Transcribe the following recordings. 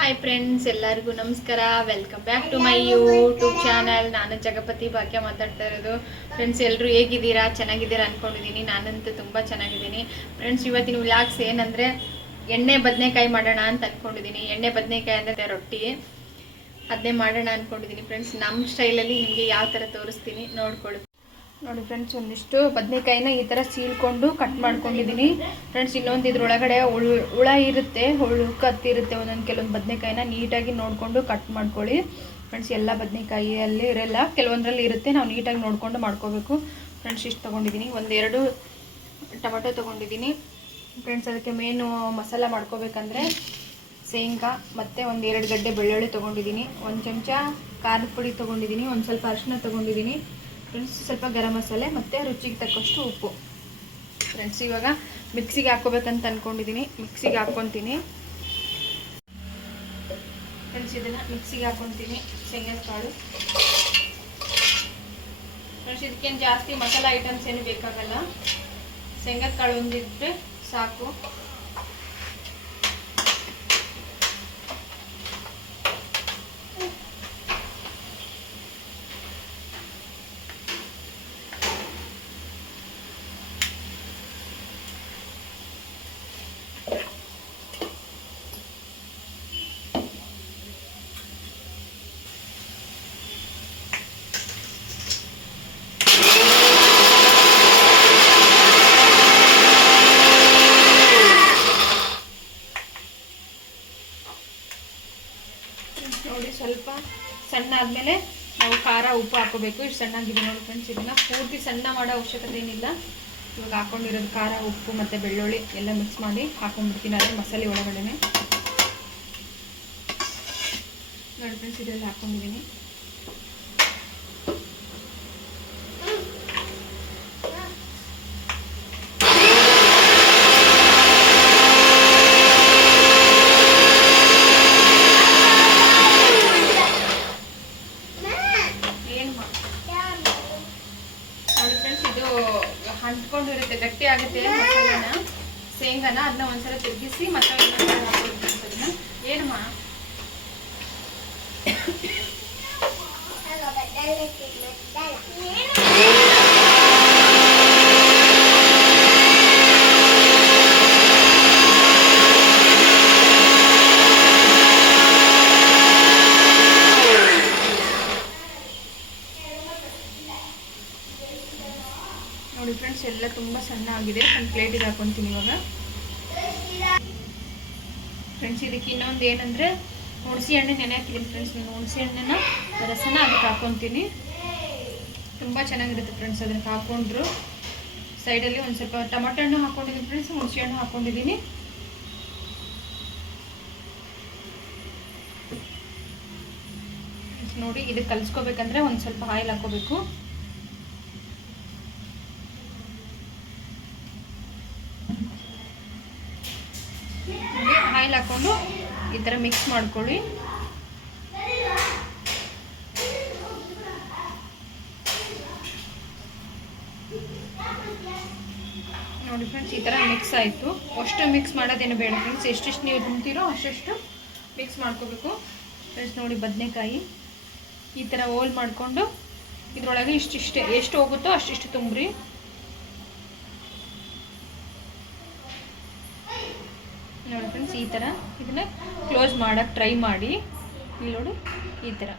Hi friends, ಎಲ್ಲರಿಗೂ ನಮಸ್ಕಾರ. Welcome back to my YouTube channel. ನಾನು ಜಗಪತಿ ಭಾಗ್ಯ ಮಾತಾಡ್ತಾ ಇರೋದು. ಫ್ರೆಂಡ್ಸ್, ಎಲ್ಲರೂ ಹೇಗಿದ್ದೀರಾ? ಚೆನ್ನಾಗಿದ್ದೀರಾ ಅಂದ್ಕೊಂಡಿದ್ದೀನಿ. ನಾನಂತೂ ತುಂಬ ಚೆನ್ನಾಗಿದ್ದೀನಿ. ಫ್ರೆಂಡ್ಸ್, ಇವತ್ತಿನ ವ್ಲಾಗ್ಸ್ ಏನಂದರೆ ಎಣ್ಣೆ ಬದನೆಕಾಯಿ ಮಾಡೋಣ ಅಂತ ಅಂದ್ಕೊಂಡಿದ್ದೀನಿ. ಎಣ್ಣೆ ಬದನೆಕಾಯಿ ಅಂದರೆ ರೊಟ್ಟಿ, ಅದನ್ನೇ ಮಾಡೋಣ ಅಂದ್ಕೊಂಡಿದ್ದೀನಿ. ಫ್ರೆಂಡ್ಸ್, ನಮ್ಮ ಸ್ಟೈಲಲ್ಲಿ ನಿಮಗೆ ಯಾವ ಥರ ತೋರಿಸ್ತೀನಿ, ನೋಡ್ಕೊಳ್ಳಿ. ನೋಡಿ ಫ್ರೆಂಡ್ಸ್, ಒಂದಿಷ್ಟು ಬದನೆಕಾಯಿನ ಈ ಥರ ಸೀಳ್ಕೊಂಡು ಕಟ್ ಮಾಡ್ಕೊಂಡಿದ್ದೀನಿ. ಫ್ರೆಂಡ್ಸ್, ಇನ್ನೊಂದು ಇದ್ರೊಳಗಡೆ ಹುಳ ಇರುತ್ತೆ, ಕತ್ತಿರುತ್ತೆ. ಕೆಲವೊಂದು ಬದನೆಕಾಯಿನ ನೀಟಾಗಿ ನೋಡಿಕೊಂಡು ಕಟ್ ಮಾಡ್ಕೊಳ್ಳಿ. ಫ್ರೆಂಡ್ಸ್, ಎಲ್ಲ ಬದನೆಕಾಯಿಯಲ್ಲಿ ಇರಲ್ಲ, ಕೆಲವೊಂದರಲ್ಲಿ ಇರುತ್ತೆ. ನಾವು ನೀಟಾಗಿ ನೋಡಿಕೊಂಡು ಮಾಡ್ಕೋಬೇಕು. ಫ್ರೆಂಡ್ಸ್, ಇಷ್ಟು ತೊಗೊಂಡಿದ್ದೀನಿ. ಒಂದೆರಡು ಟೊಮೆಟೊ ತೊಗೊಂಡಿದ್ದೀನಿ. ಫ್ರೆಂಡ್ಸ್, ಅದಕ್ಕೆ ಮೇನು ಮಸಾಲ ಮಾಡ್ಕೋಬೇಕಂದ್ರೆ ಶೇಂಗಾ ಮತ್ತು ಒಂದೆರಡು ಗಡ್ಡೆ ಬೆಳ್ಳುಳ್ಳಿ ತೊಗೊಂಡಿದ್ದೀನಿ. ಒಂದು ಚಮಚ ಖಾರದ ಪುಡಿ ತೊಗೊಂಡಿದ್ದೀನಿ. ಒಂದು ಸ್ವಲ್ಪ ಅರಿಶಿನ ತೊಗೊಂಡಿದ್ದೀನಿ. ಫ್ರೆಂಡ್ಸ್, ಸ್ವಲ್ಪ ಗರಂ ಮಸಾಲೆ ಮತ್ತು ರುಚಿಗೆ ತಕ್ಕಷ್ಟು ಉಪ್ಪು. ಫ್ರೆಂಡ್ಸ್, ಇವಾಗ ಮಿಕ್ಸಿಗೆ ಹಾಕ್ಕೋಬೇಕಂತ ಅಂದ್ಕೊಂಡಿದ್ದೀನಿ. ಮಿಕ್ಸಿಗೆ ಹಾಕ್ಕೊತೀನಿ. ಫ್ರೆಂಡ್ಸ್, ಇದನ್ನು ಮಿಕ್ಸಿಗೆ ಹಾಕ್ಕೊತೀನಿ. ಶೇಂಗಾ ಕಾಳು. ಫ್ರೆಂಡ್ಸ್, ಇದಕ್ಕೇನು ಜಾಸ್ತಿ ಮಸಾಲ ಐಟಮ್ಸ್ ಏನು ಬೇಕಾಗಲ್ಲ. ಶೇಂಗಾ ಕಾಳು ಒಂದಿದ್ರೆ ಸಾಕು. ನೋಡಿ, ಸ್ವಲ್ಪ ಸಣ್ಣ ಆದಮೇಲೆ ನಾವು ಖಾರ ಉಪ್ಪು ಹಾಕೋಬೇಕು. ಇಷ್ಟು ಸಣ್ಣಾಗಿದೆ ನೋಡಿ ಫ್ರೆಂಡ್ಸ್. ಇದನ್ನು ಪೂರ್ತಿ ಸಣ್ಣ ಮಾಡೋ ಅವಶ್ಯಕತೆ ಏನಿಲ್ಲ. ಇವಾಗ ಹಾಕೊಂಡಿರೋದು ಖಾರ, ಉಪ್ಪು ಮತ್ತು ಬೆಳ್ಳುಳ್ಳಿ ಎಲ್ಲ ಮಿಕ್ಸ್ ಮಾಡಿ ಹಾಕೊಂಡ್ಬಿಡ್ತೀನಿ ಅದೇ ಮಸಾಲೆ ಒಳಗಡೆ. ನೋಡಿ ಫ್ರೆಂಡ್ಸ್, ಇದೆಲ್ಲ ಹಾಕೊಂಡಿದ್ದೀನಿ. ಅಂಟ್ಕೊಂಡಿರುತ್ತೆ, ಗಟ್ಟಿ ಆಗುತ್ತೆ ಮಸಾಲೆನ, ಶೇಂಗಾನ. ಅದನ್ನ ಒಂದ್ಸಲ ತಿರುಗಿಸಿ ಮತ್ತೆ ಹಾಕೋದನ್ನ. ಏನಮ್ಮ ನೋಡಿ ಫ್ರೆಂಡ್ಸ್, ಎಲ್ಲ ತುಂಬ ಸಣ್ಣ ಆಗಿದೆ. ಒಂದು ಪ್ಲೇಟಿಗೆ ಹಾಕೊತೀನಿ ಇವಾಗ. ಫ್ರೆಂಡ್ಸ್, ಇದಕ್ಕೆ ಇನ್ನೊಂದು ಏನಂದರೆ ಹುಣಸೆ ಹಣ್ಣು ನೆನೆ ಹಾಕಿದ್ದೀನಿ. ಫ್ರೆಂಡ್ಸ್, ನಾನು ಹುಣಸೆ ಹಣ್ಣಿನ ರಸನ ಅದಕ್ಕೆ ಹಾಕ್ಕೊತೀನಿ. ತುಂಬ ಚೆನ್ನಾಗಿರುತ್ತೆ ಫ್ರೆಂಡ್ಸ್. ಅದಕ್ಕೆ ಹಾಕ್ಕೊಂಡ್ರು ಸೈಡಲ್ಲಿ ಒಂದು ಸ್ವಲ್ಪ ಟೊಮೆಟೊ ಹಣ್ಣು ಹಾಕ್ಕೊಂಡಿದ್ದೀನಿ. ಫ್ರೆಂಡ್ಸ್, ಹುಣಸೆ ಹಣ್ಣು ಹಾಕ್ಕೊಂಡಿದ್ದೀನಿ. ನೋಡಿ, ಇದಕ್ಕೆ ಕಲಿಸ್ಕೋಬೇಕಂದ್ರೆ ಒಂದು ಸ್ವಲ್ಪ ಆಯಿಲ್ ಹಾಕ್ಕೋಬೇಕು. ಆಯಿಲ್ ಹಾಕ್ಕೊಂಡು ಈ ಥರ ಮಿಕ್ಸ್ ಮಾಡ್ಕೊಳ್ಳಿ. ನೋಡಿ ಫ್ರೆಂಡ್ಸ್, ಈ ಥರ ಮಿಕ್ಸ್ ಆಯಿತು. ಅಷ್ಟು ಮಿಕ್ಸ್ ಮಾಡೋದೇನು ಬೇಡ ಫ್ರೆಂಡ್ಸ್. ಎಷ್ಟೆಷ್ಟು ನೀವು ತುಂಬ್ತೀರೋ ಅಷ್ಟೆಷ್ಟು ಮಿಕ್ಸ್ ಮಾಡ್ಕೋಬೇಕು. ಫ್ರೆಂಡ್ಸ್, ನೋಡಿ ಬದನೆಕಾಯಿ ಈ ಥರ ಹೋಲ್ ಮಾಡಿಕೊಂಡು ಇದರೊಳಗೆ ಇಷ್ಟಿಷ್ಟೇ ಎಷ್ಟು ಹೋಗುತ್ತೋ ಅಷ್ಟಿಷ್ಟು ತುಂಬ್ರಿ. ನೋಡಿ ಫ್ರೆಂಡ್ಸ್, ಈ ಥರ ಇದನ್ನು ಕ್ಲೋಸ್ ಮಾಡೋಕ್ಕೆ ಟ್ರೈ ಮಾಡಿ. ಇಲ್ಲಿ ನೋಡಿ, ಈ ಥರ.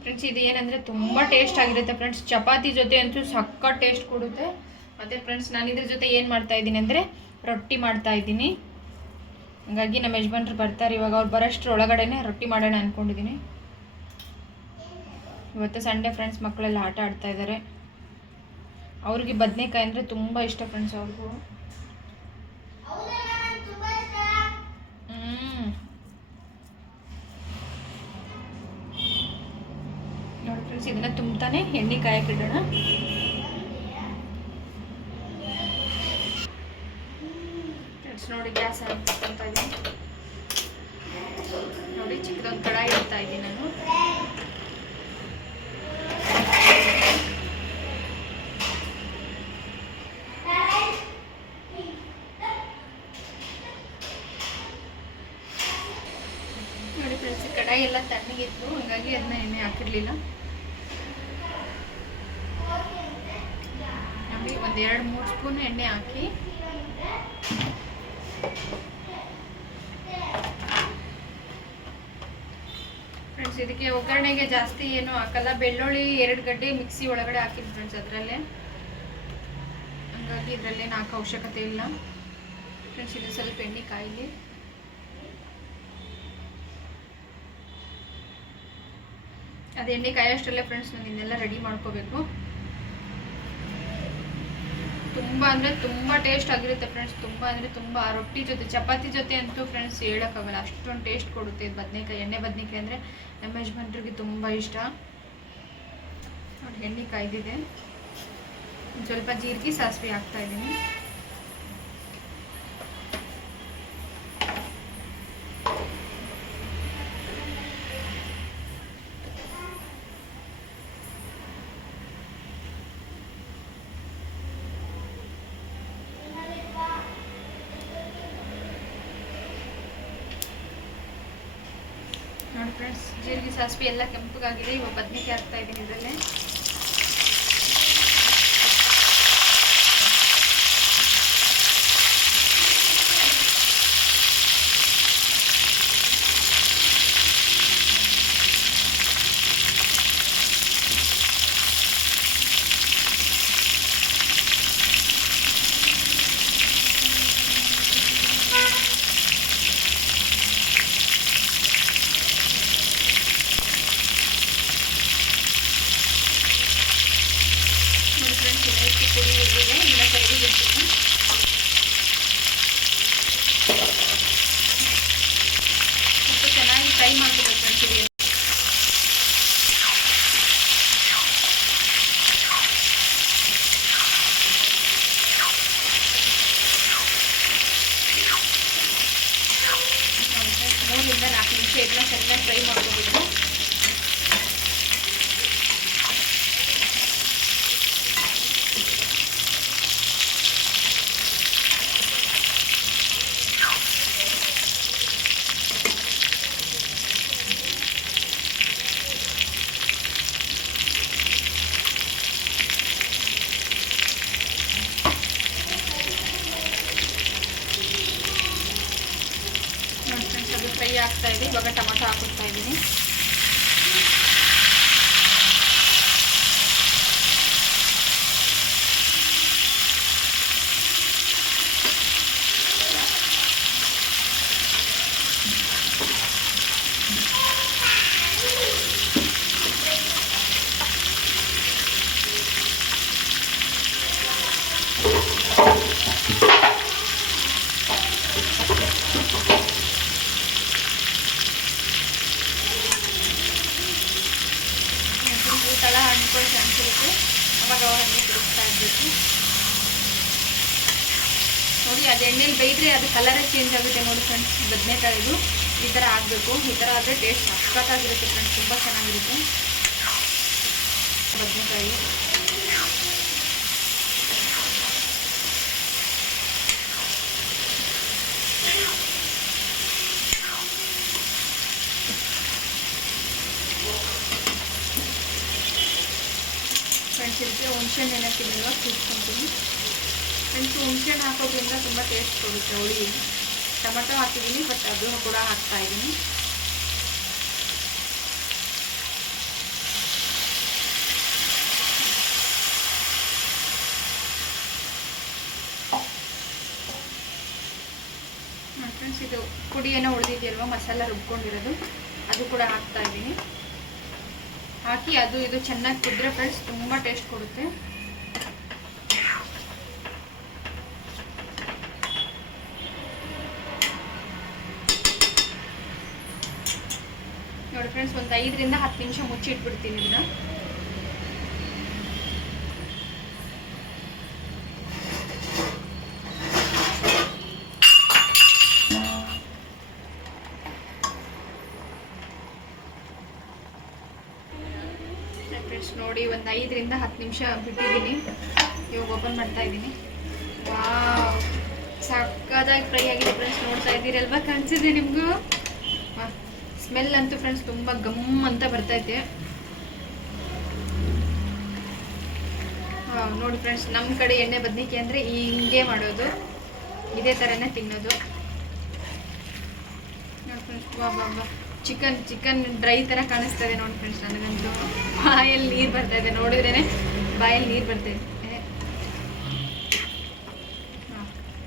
ಫ್ರೆಂಡ್ಸ್, ಇದು ಏನಂದರೆ ತುಂಬ ಟೇಸ್ಟ್ ಆಗಿರುತ್ತೆ ಫ್ರೆಂಡ್ಸ್. ಚಪಾತಿ ಜೊತೆ ಅಂತೂ ಸಕ್ಕ ಟೇಸ್ಟ್ ಕೊಡುತ್ತೆ. ಮತ್ತು ಫ್ರೆಂಡ್ಸ್, ನಾನು ಇದ್ರ ಜೊತೆ ಏನು ಮಾಡ್ತಾಯಿದ್ದೀನಿ ಅಂದರೆ ರೊಟ್ಟಿ ಮಾಡ್ತಾಯಿದ್ದೀನಿ. ಹಾಗಾಗಿ ನಮ್ಮ ಯಜಮಾನ್ರು ಬರ್ತಾರೆ ಇವಾಗ. ಅವ್ರು ಬರೋಷ್ಟ್ರ ಒಳಗಡೆನೇ ರೊಟ್ಟಿ ಮಾಡೋಣ ಅಂದ್ಕೊಂಡಿದ್ದೀನಿ. ಇವತ್ತು ಸಂಡೇ ಫ್ರೆಂಡ್ಸ್. ಮಕ್ಕಳೆಲ್ಲ ಆಟ ಆಡ್ತಾ ಇದ್ದಾರೆ. ಅವ್ರಿಗೆ ಬದನೆಕಾಯಿ ಅಂದರೆ ತುಂಬ ಇಷ್ಟ ಫ್ರೆಂಡ್ಸ್. ಅವ್ರಿಗೂ ನೋಡಿ ಫ್ರೆಂಡ್ಸ್, ಇದನ್ನ ತುಂಬ್ತಾನೆ ಎಣ್ಣೆ ಕಾಯಕ್ಕೆ ಇಡೋಣ. ಫ್ರೆಂಡ್ಸ್, ನೋಡಿ ಗ್ಯಾಸ್ ಹಾಕ್ತಾ ಇದ್ದೀನಿ. ನೋಡಿ, ಚಿಕ್ಕದೊಂದು ಕಡಾಯಿ ಇಡ್ತಾ ಇದ್ದೀನಿ ನಾನು. ಎಲ್ಲ ತಣ್ಣಗಿತ್ತು, ಹಾಗಾಗಿ ಅದನ್ನ ಎಣ್ಣೆ ಹಾಕಿರ್ಲಿಲ್ಲ. ನೋಡಿ, ಒಂದು 2-3 ಸ್ಪೂನ್ ಎಣ್ಣೆ ಹಾಕಿ ಫ್ರೆಂಡ್ಸ್, ಇದಕ್ಕೆ ಒಗ್ಗರಣೆಗೆ ಜಾಸ್ತಿ ಏನು ಹಾಕಲ್ಲ. ಬೆಳ್ಳುಳ್ಳಿ 2 ಗಡ್ಡೆ ಮಿಕ್ಸಿ ಒಳಗಡೆ ಹಾಕಿದ್ದು ಫ್ರೆಂಡ್ಸ್ ಅದರಲ್ಲೇ, ಹಾಗಾಗಿ ಇದರಲ್ಲೇನು ಹಾಕೋ ಅವಶ್ಯಕತೆ ಇಲ್ಲ ಫ್ರೆಂಡ್ಸ್. ಇದು ಸ್ವಲ್ಪ ಎಣ್ಣೆ ಕಾಯಿಲಿ. ಅದು ಎಣ್ಣೆ ಕಾಯೋಷ್ಟರಲ್ಲೇ ಫ್ರೆಂಡ್ಸ್ ನಾನು ಇದನ್ನೆಲ್ಲ ರೆಡಿ ಮಾಡ್ಕೋಬೇಕು. ತುಂಬ ಅಂದರೆ ತುಂಬ ಟೇಸ್ಟ್ ಆಗಿರುತ್ತೆ ಫ್ರೆಂಡ್ಸ್. ತುಂಬ ಅಂದರೆ ತುಂಬ. ರೊಟ್ಟಿ ಜೊತೆ, ಚಪಾತಿ ಜೊತೆ ಅಂತೂ ಫ್ರೆಂಡ್ಸ್ ಹೇಳೋಕ್ಕಾಗಲ್ಲ, ಅಷ್ಟೊಂದು ಟೇಸ್ಟ್ ಕೊಡುತ್ತೆ ಇದು ಬದನೆಕಾಯಿ. ಎಣ್ಣೆ ಬದನೆಕಾಯಿ ಅಂದರೆ ನಮ್ಮ ಯಜಮಾನ್ರಿಗೆ ತುಂಬ ಇಷ್ಟ. ನೋಡಿ, ಎಣ್ಣೆ ಕಾಯ್ದಿದೆ. ಸ್ವಲ್ಪ ಜೀರಿಗೆ, ಸಾಸಿವೆ ಹಾಕ್ತಾ ಇದ್ದೀನಿ. ನೋಡಿ ಫ್ರೆಂಡ್ಸ್, ಜೀರಿಗೆ ಸಾಸಿವೆ ಎಲ್ಲ ಕೆಂಪಗಾಗಿದೆ. ಇವಾಗ ಬದನೆಕಾಯಿ ಹಾಕ್ತಾ ಇದ್ದೀನಿ ಇದರಲ್ಲೇ. ಪುಡಿ ಹೋಗಿದೆ, ಇಲ್ಲ ಸೈಡಿಗೆ ಇಡ್ತೀನಿ. ಸ್ವಲ್ಪ ಚೆನ್ನಾಗಿ ಫ್ರೈ ಮಾಡ್ಕೋಬೇಕು ಫ್ರೆಂಡ್ಸ್. ಇದು 3-4 ನಿಮಿಷ ಇದನ್ನ ಚೆನ್ನಾಗಿ ಫ್ರೈ ಮಾಡ್ಕೋಬೇಕು. ಫ್ರೈ ಆಗ್ತಾ ಇದೆ. ಇವಾಗ ಟೊಮೆಟೊ ಹಾಕ್ತಾ ಇದ್ದೀನಿ. ತಳ ಹಣ್ಕೊಳ್ಳೋ ಚಾನ್ಸ್ ಇರುತ್ತೆ, ಅವಾಗ ಹಣ್ಣು ತಿರುಗ್ತಾ ಇರಬೇಕು. ನೋಡಿ, ಅದು ಎಣ್ಣೆಲಿ ಬೇಯಿದ್ರೆ ಅದು ಕಲರೇ ಚೇಂಜ್ ಆಗುತ್ತೆ ನೋಡಿ ಫ್ರೆಂಡ್ಸ್. ಬದನೆಕಾಯಿದು ಈ ಥರ ಆಗಬೇಕು. ಈ ಥರ ಆದರೆ ಟೇಸ್ಟ್ ಸಖತ್ತಾಗಿರುತ್ತೆ ಫ್ರೆಂಡ್ಸ್, ತುಂಬ ಚೆನ್ನಾಗಿರುತ್ತೆ ಬದನೆಕಾಯಿ. ಫ್ರೆಂಡ್ಸ್, ಇದಕ್ಕೆ ಹುಣಸೆಹಣ್ಣು ಹಾಕಿದ್ದೀನಲ್ವ ಕುದಿಸ್ಕೊತೀನಿ ಫ್ರೆಂಡ್ಸ್. ಹುಣಸೆಹಣ್ಣು ಹಾಕೋದ್ರಿಂದ ತುಂಬ ಟೇಸ್ಟ್ ಕೊಡುತ್ತೆ ಹುಳಿ. ಟೊಮೆಟೊ ಹಾಕಿದ್ದೀನಿ, ಬಟ್ ಅದು ಕೂಡ ಹಾಕ್ತಾ ಇದ್ದೀನಿ. ಫ್ರೆಂಡ್ಸ್, ಇದು ಪುಡಿ ಏನೋ ಉಳಿದಿದೆಯಲ್ವ, ಮಸಾಲ ರುಬ್ಕೊಂಡಿರೋದು, ಅದು ಕೂಡ ಹಾಕ್ತಾ ಇದ್ದೀನಿ. ಹಾಕಿ ಅದು ಇದು ಚೆನ್ನಾಗಿ ಕುದ್ರೆ ಫ್ರೆಂಡ್ಸ್ ತುಂಬ ಟೇಸ್ಟ್ ಕೊಡುತ್ತೆ. ನೋಡಿ ಫ್ರೆಂಡ್ಸ್, ಒಂದು 5-10 ನಿಮಿಷ ಮುಚ್ಚಿ ಇಟ್ಬಿಡ್ತೀನಿ ಇದನ್ನ. ನೋಡಿ, ಒಂದು 5-10 ನಿಮಿಷ ಬಿಟ್ಟಿದ್ದೀನಿ. ಇವಾಗ ಓಪನ್ ಮಾಡ್ತಾ ಇದ್ದೀನಿ. ವಾವ್, ಸಕ್ಕತ್ತಾಗಿ ಫ್ರೈ ಆಗಿದೆ ಫ್ರೆಂಡ್ಸ್. ನೋಡ್ತಾ ಇದ್ದೀರಲ್ವಾ, ಕಾಣಿಸಿದೆ ನಿಮಗೂ? ಸ್ಮೆಲ್ ಅಂತೂ ಫ್ರೆಂಡ್ಸ್ ತುಂಬ ಗಮ್ ಅಂತ ಬರ್ತೈತೆ. ನೋಡಿ ಫ್ರೆಂಡ್ಸ್, ನಮ್ಮ ಕಡೆ ಎಣ್ಣೆ ಬದನೆಕಾಯಿ ಅಂದರೆ ಹಿಂಗೆ ಮಾಡೋದು, ಇದೇ ಥರನೇ ತಿನ್ನೋದು. ನೋಡಿ ಫ್ರೆಂಡ್ಸ್, ವಾ ಚಿಕನ್ ಡ್ರೈ ಥರ ಕಾಣಿಸ್ತದೆ ನೋಡಿ ಫ್ರೆಂಡ್ಸ್. ನನಗಂತೂ ಬಾಯಲ್ಲಿ ನೀರು ಬರ್ತಾಯಿದೆ, ನೋಡಿದ್ರೇ ಬಾಯಲ್ಲಿ ನೀರು ಬರ್ತೈತೆ.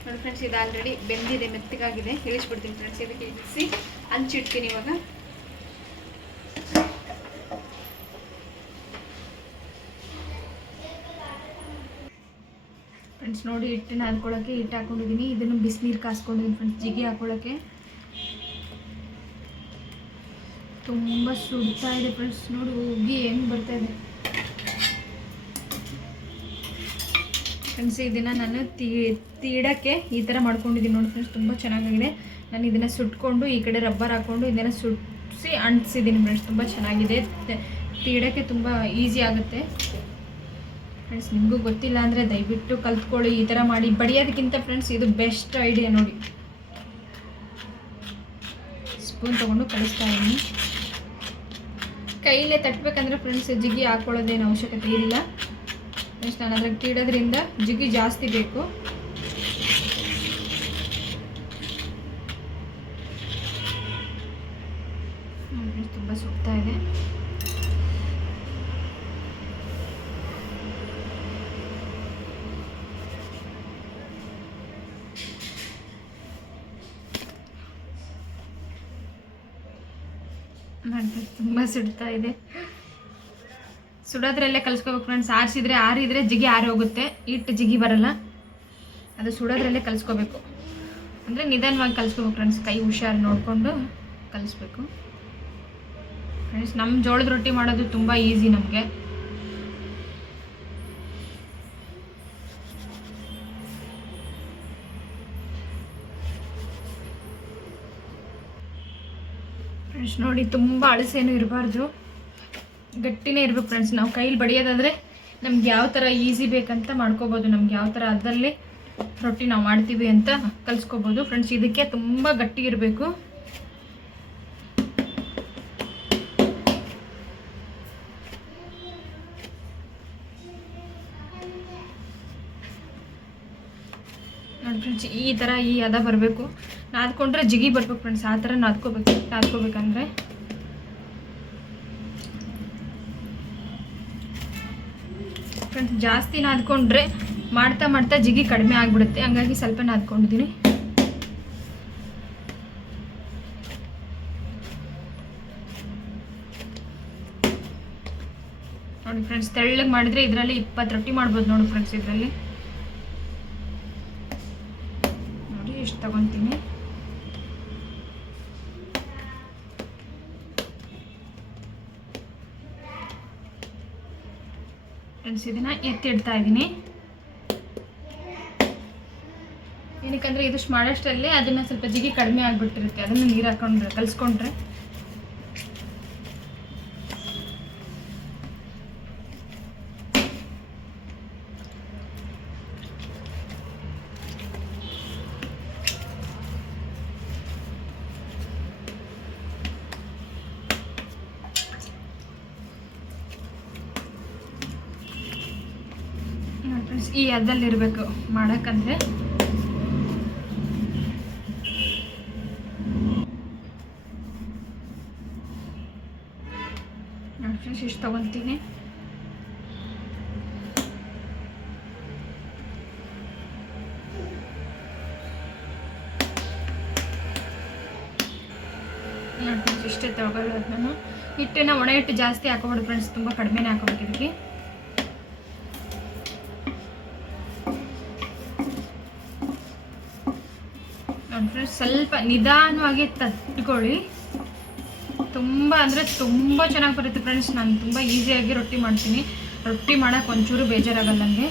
ನೋಡಿ ಫ್ರೆಂಡ್ಸ್, ಇದು ಆಲ್ರೆಡಿ ಬೆಂದಿದೆ, ಮೆತ್ತಗಾಗಿದೆ. ಇಳಿಸ್ಬಿಡ್ತೀನಿ ಫ್ರೆಂಡ್ಸ್. ಇದಕ್ಕೆ ಇಳಿಸಿ ಹಂಚಿಡ್ತೀನಿ ಇವಾಗ. ಫ್ರೆಂಡ್ಸ್ ನೋಡಿ, ಹಿಟ್ಟನ್ನ ಹಾಕೊಳ್ಳೋಕ್ಕೆ ಹಿಟ್ಟು ಹಾಕೊಂಡಿದ್ದೀನಿ. ಇದನ್ನು ಬಿಸಿನೀರು ಕಾಸ್ಕೊಂಡಿದ್ದೀನಿ ಫ್ರೆಂಡ್ಸ್, ಜಿಗಿ ಹಾಕೊಳ್ಳೋಕ್ಕೆ. ತುಂಬ ಸುಡ್ತಾ ಇದೆ ಫ್ರೆಂಡ್ಸ್. ನೋಡಿ ಹೋಗಿ ಹೆಂಗೆ ಬರ್ತಾಯಿದೆ ಫ್ರೆಂಡ್ಸ್. ಇದನ್ನು ನಾನು ತೀಡಕ್ಕೆ ಈ ಥರ ಮಾಡ್ಕೊಂಡಿದ್ದೀನಿ ನೋಡಿ ಫ್ರೆಂಡ್ಸ್. ತುಂಬ ಚೆನ್ನಾಗಿದೆ. ನಾನು ಇದನ್ನು ಸುಟ್ಕೊಂಡು ಈ ಕಡೆ ರಬ್ಬರ್ ಹಾಕ್ಕೊಂಡು ಇದನ್ನು ಸುಟ್ಟಿಸಿ ಅಂಟಿಸಿದ್ದೀನಿ ಫ್ರೆಂಡ್ಸ್. ತುಂಬ ಚೆನ್ನಾಗಿದೆ, ತೀಡಕ್ಕೆ ತುಂಬ ಈಸಿ ಆಗುತ್ತೆ ಫ್ರೆಂಡ್ಸ್. ನಿಮಗೂ ಗೊತ್ತಿಲ್ಲ ಅಂದರೆ ದಯವಿಟ್ಟು ಕಲ್ತ್ಕೊಳ್ಳಿ. ಈ ಥರ ಮಾಡಿ ಬಡಿಯೋದಕ್ಕಿಂತ ಫ್ರೆಂಡ್ಸ್ ಇದು ಬೆಸ್ಟ್ ಐಡಿಯಾ ನೋಡಿ. ಸ್ಪೂನ್ ತೊಗೊಂಡು ಕಲಿಸ್ತಾ ಇದ್ದೀನಿ. ಕೈಲೇ ತಟ್ಟಬೇಕಂದ್ರೆ ಫ್ರೆಂಡ್ಸ್ ಜಿಗಿ ಹಾಕ್ಕೊಳ್ಳೋದೇನು ಅವಶ್ಯಕತೆ ಇಲ್ಲ ಫ್ರೆಂಡ್ಸ್. ನಾನು ಅದ್ರಾಗ ತೀಡೋದ್ರಿಂದ ಜಿಗಿ ಜಾಸ್ತಿ ಬೇಕು. ತುಂಬ ಸುಡ್ತಾ ಇದೆ. ತುಂಬ ಸುಡ್ತಾ ಇದೆ. ಸುಡೋದ್ರಲ್ಲೇ ಕಲಿಸ್ಕೋಬೇಕು ಫ್ರೆಂಡ್ಸ್. ಆರಿದ್ರೆ ಜಿಗಿ ಆರಿ ಹೋಗುತ್ತೆ, ಹಿಟ್ಟು ಜಿಗಿ ಬರಲ್ಲ. ಅದು ಸುಡೋದ್ರಲ್ಲೇ ಕಲಿಸ್ಕೋಬೇಕು. ಅಂದರೆ ನಿಧಾನವಾಗಿ ಕಲಿಸ್ಕೋಬೇಕು ಫ್ರೆಂಡ್ಸ್. ಕೈ ಹುಷಾರು ನೋಡಿಕೊಂಡು ಕಲಿಸ್ಬೇಕು ಫ್ರೆಂಡ್ಸ್. ನಮ್ಮ ಜೋಳದ ರೊಟ್ಟಿ ಮಾಡೋದು ತುಂಬ ಈಸಿ ನಮಗೆ. ಫ್ರೆಂಡ್ಸ್ ನೋಡಿ, ತುಂಬ ಅಳಸೇನೂ ಇರಬಾರ್ದು, ಗಟ್ಟಿನೇ ಇರಬೇಕು ಫ್ರೆಂಡ್ಸ್. ನಾವು ಕೈಲಿ ಬಡಿಯೋದಾದರೆ ನಮ್ಗೆ ಯಾವ ಥರ ಈಸಿ ಬೇಕಂತ ಮಾಡ್ಕೋಬೋದು. ನಮ್ಗೆ ಯಾವ ಥರ ಅದರಲ್ಲಿ ರೊಟ್ಟಿ ನಾವು ಮಾಡ್ತೀವಿ ಅಂತ ಕಲಿಸ್ಕೋಬೋದು ಫ್ರೆಂಡ್ಸ್. ಇದಕ್ಕೆ ತುಂಬ ಗಟ್ಟಿ ಇರಬೇಕು. ನೋಡಿ ಫ್ರೆಂಡ್ಸ್, ಈ ಥರ ಈ ಹದ ಬರಬೇಕು. ನಾದ್ಕೊಂಡ್ರೆ ಜಿಗಿ ಬರ್ಬೇಕು ಫ್ರೆಂಡ್ಸ್. ಆ ಥರ ನಾದ್ಕೋಬೇಕಂದ್ರೆ ಫ್ರೆಂಡ್ಸ್ ಜಾಸ್ತಿ ನಾದ್ಕೊಂಡ್ರೆ ಮಾಡ್ತಾ ಜಿಗಿ ಕಡಿಮೆ ಆಗಿಬಿಡುತ್ತೆ. ಹಂಗಾಗಿ ಸ್ವಲ್ಪ ನಾದ್ಕೊಂಡಿದ್ದೀನಿ. ನೋಡಿ ಫ್ರೆಂಡ್ಸ್, ತೆಳ್ಳಗೆ ಮಾಡಿದರೆ ಇದರಲ್ಲಿ 20 ರೊಟ್ಟಿ ಮಾಡ್ಬೋದು ನೋಡಿ ಫ್ರೆಂಡ್ಸ್. ಇದರಲ್ಲಿ ನೋಡಿ ಎಷ್ಟು ತಗೊತೀನಿ. ಫ್ರೆಂಡ್ಸ್ ಇದನ್ನು ಎತ್ತಿಡ್ತಾ ಇದ್ದೀನಿ. ಏನಕ್ಕಂದರೆ ಇದಿಷ್ಟು ಮಾಡೋಷ್ಟರಲ್ಲಿ ಅದನ್ನು ಸ್ವಲ್ಪ ಜಿಗಿ ಕಡಿಮೆ ಆಗಿಬಿಟ್ಟಿರುತ್ತೆ. ಅದನ್ನು ನೀರು ಹಾಕೊಂಡ್ರೆ ಕಲಿಸ್ಕೊಂಡ್ರೆ ಫ್ರೆಂಡ್ಸ್ ಈ ಅದಲ್ಲಿರಬೇಕು ಮಾಡೋಕ್ಕಂದ್ರೆ. ನೋಡಿ ಫ್ರೆಂಡ್ಸ್, ಇಷ್ಟು ತೊಗೊತೀನಿ. ನೋಡಿ ಫ್ರೆಂಡ್ಸ್, ಇಷ್ಟೇ ತೊಗೊಳ್ಳೋದು ನಾನು. ಹಿಟ್ಟನ್ನು ಒಣ ಹಿಟ್ಟು ಜಾಸ್ತಿ ಹಾಕೋಬೇಡಿ ಫ್ರೆಂಡ್ಸ್, ತುಂಬ ಕಡಿಮೆನೇ ಹಾಕೋಬೇಕು ಇದಕ್ಕೆ. ನೋಡಿ ಫ್ರೆಂಡ್ಸ್, ಸ್ವಲ್ಪ ನಿಧಾನವಾಗಿ ತಟ್ಕೊಳ್ಳಿ. ತುಂಬ ಅಂದರೆ ತುಂಬ ಚೆನ್ನಾಗಿ ಬರುತ್ತೆ ಫ್ರೆಂಡ್ಸ್. ನಾನು ತುಂಬ ಈಸಿಯಾಗಿ ರೊಟ್ಟಿ ಮಾಡ್ತೀನಿ. ರೊಟ್ಟಿ ಮಾಡೋಕೆ ಒಂಚೂರು ಬೇಜಾರಾಗಲ್ಲ ನನಗೆ.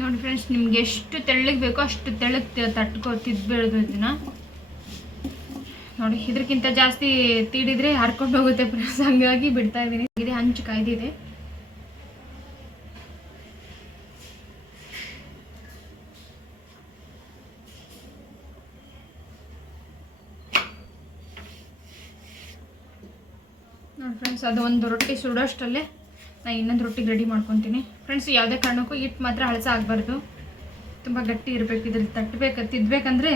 ನೋಡಿ ಫ್ರೆಂಡ್ಸ್, ನಿಮ್ಗೆ ಎಷ್ಟು ತೆಳ್ಳಗೆ ಬೇಕೋ ಅಷ್ಟು ತೆಳ್ಳಗೆ ತಿದ್ಬೇಡ್ದು ಇದನ್ನು. ನೋಡಿ, ಇದಕ್ಕಿಂತ ಜಾಸ್ತಿ ತೀಡಿದ್ರೆ ಹರ್ಕೊಂಡು ಹೋಗುತ್ತೆ ಫ್ರೆಂಡ್ಸ್. ಹಂಗಾಗಿ ಬಿಡ್ತಾ ಇದ್ದೀನಿ. ಇದೆ ಹಂಚು ಕಾಯ್ದಿದೆ. ನೋಡಿ ಫ್ರೆಂಡ್ಸ್, ಅದು ಒಂದು ರೊಟ್ಟಿ ಸುಡೋಷ್ಟರಲ್ಲೇ ನಾನು ಇನ್ನೊಂದು ರೊಟ್ಟಿಗೆ ರೆಡಿ ಮಾಡ್ಕೊತೀನಿ. ಫ್ರೆಂಡ್ಸ್, ಯಾವುದೇ ಕಾರಣಕ್ಕೂ ಹಿಟ್ಟು ಮಾತ್ರ ಹಳಸ ಆಗಬಾರ್ದು, ತುಂಬ ಗಟ್ಟಿ ಇರಬೇಕು. ಇದ್ರಲ್ಲಿ ತಿದ್ದಬೇಕಂದ್ರೆ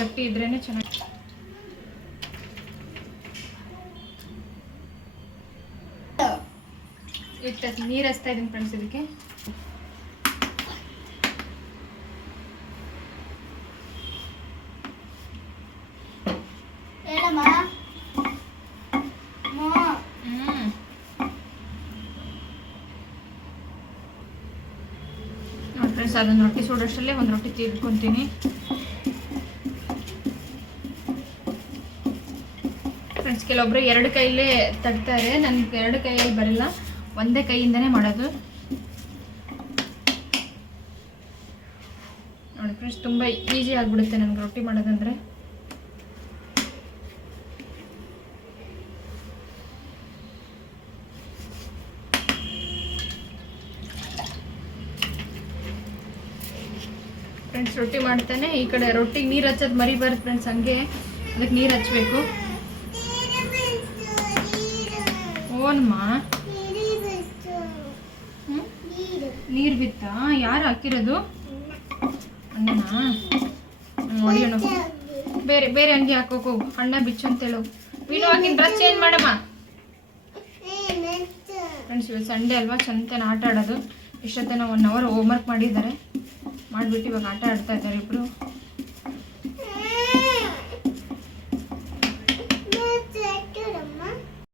ಗಟ್ಟಿ ಇದ್ರೇ ಚೆನ್ನಾಗಿ. ಇಟ್ಟು ನೀರು ಹಚ್ತಾ ಇದ್ದೀನಿ ಫ್ರೆಂಡ್ಸ್ ಇದಕ್ಕೆ. ನೋಡಿ ಫ್ರೆಂಡ್ಸ್, ಅದೊಂದು ರೊಟ್ಟಿ ಸುಡೋಷ್ಟರಲ್ಲೇ ಒಂದು ರೊಟ್ಟಿ ತಿರ್ಕೊತೀನಿ. ಫ್ರೆಂಡ್ಸ್, ಕೆಲವೊಬ್ರು 2 ಕೈಲೇ ತಡ್ತಾರೆ, ನನಗೆ 2 ಕೈಯಲ್ಲಿ ಬರಲ್ಲ, ಒಂದೇ ಕೈಯಿಂದನೇ ಮಾಡೋದು. ನೋಡಿ ಫ್ರೆಂಡ್ಸ್, ತುಂಬ ಈಸಿ ಆಗಿಬಿಡುತ್ತೆ ನನಗೆ ರೊಟ್ಟಿ ಮಾಡೋದಂದರೆ. ಫ್ರೆಂಡ್ಸ್, ರೊಟ್ಟಿ ಮಾಡ್ತಾನೆ ಈ ಕಡೆ ರೊಟ್ಟಿಗೆ ನೀರು ಹಚ್ಚೋದು ಮರಿಬಾರ್ದು ಫ್ರೆಂಡ್ಸ್, ಹಂಗೆ ಅದಕ್ಕೆ ನೀರು ಹಚ್ಚಬೇಕು. ಓನಮ್ಮ, ನೀರು ಬಿತ್ತಾ? ಯಾರು ಹಾಕಿರೋದು? ಅಣ್ಣನಾ? ಹೊಡಿಯೋಣ, ಬೇರೆ ಬೇರೆ ಅಂಗಿ ಹಾಕೋಕು, ಅಣ್ಣ ಬಿಚ್ಚು ಅಂತೇಳು. ವೀಣು ಹಾಕಿನ ಡ್ರೆಸ್ ಚೇಂಜ್ ಮಾಡಮ್ಮ. ಫ್ರೆಂಡ್ಸ್, ಇವತ್ತು ಸಂಡೇ ಅಲ್ವಾ, ಚಂತನ ಆಟ ಆಡೋದು. ಇಷ್ಟೊತ್ತನ 1 hour ಹೋಮ್ವರ್ಕ್ ಮಾಡಿದ್ದಾರೆ, ಮಾಡಿಬಿಟ್ಟು ಇವಾಗ ಆಟ ಆಡ್ತಾ ಇದ್ದಾರೆ ಇಬ್ಬರು.